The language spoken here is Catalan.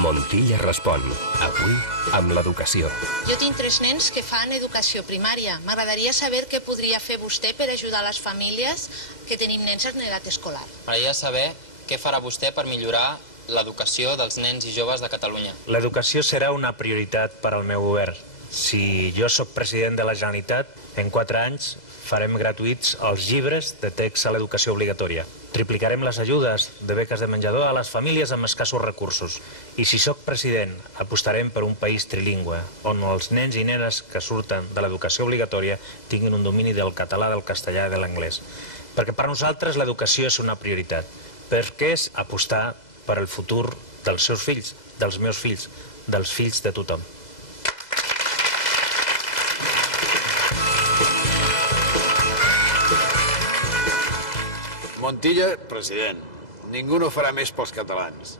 Montilla respon. Avui, amb l'educació. Jo tinc 3 nens que fan educació primària. M'agradaria saber què podria fer vostè per ajudar les famílies que tenim nens en edat escolar. M'agradaria saber què farà vostè per millorar l'educació dels nens i joves de Catalunya. L'educació serà una prioritat per al meu govern. Si jo sóc president de la Generalitat, en 4 anys farem gratuïts els llibres de text a l'educació obligatòria. Triplicarem les ajudes de beques de menjador a les famílies amb escassos recursos. I si sóc president, apostarem per un país trilingüe, on els nens i nenes que surten de l'educació obligatòria tinguin un domini del català, del castellà i de l'anglès. Perquè per nosaltres l'educació és una prioritat, perquè és apostar per al futur dels seus fills, dels meus fills, dels fills de tothom. Montilla, president. Ningú no farà més pels catalans.